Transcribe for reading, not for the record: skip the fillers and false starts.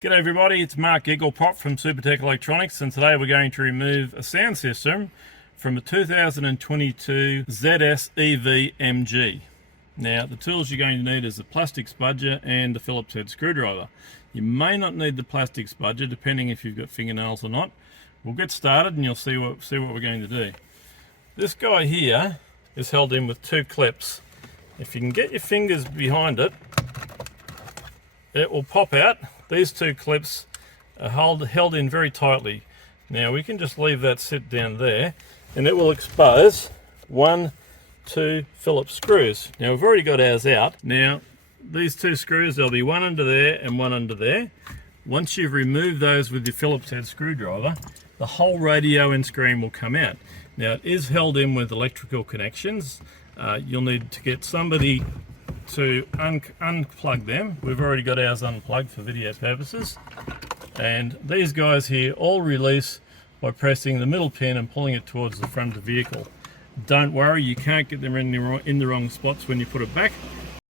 G'day everybody, it's Mark Eagleprop from Supertech Electronics, and today we're going to remove a sound system from a 2022 ZS EV MG. Now the tools you're going to need is a plastic spudger and a Phillips head screwdriver. You may not need the plastic spudger depending if you've got fingernails or not. We'll get started and you'll see what we're going to do. This guy here is held in with two clips. If you can get your fingers behind it, it will pop out. These two clips are held in very tightly. Now we can just leave that sit down there and it will expose 1, 2 Phillips screws. Now we've already got ours out. Now these two screws, there'll be one under there and one under there. Once you've removed those with your Phillips head screwdriver, the whole radio and screen will come out. Now it is held in with electrical connections. You'll need to get somebody to unplug them. We've already got ours unplugged for video purposes, and these guys here all release by pressing the middle pin and pulling it towards the front of the vehicle. Don't worry, you can't get them in the wrong spots when you put it back.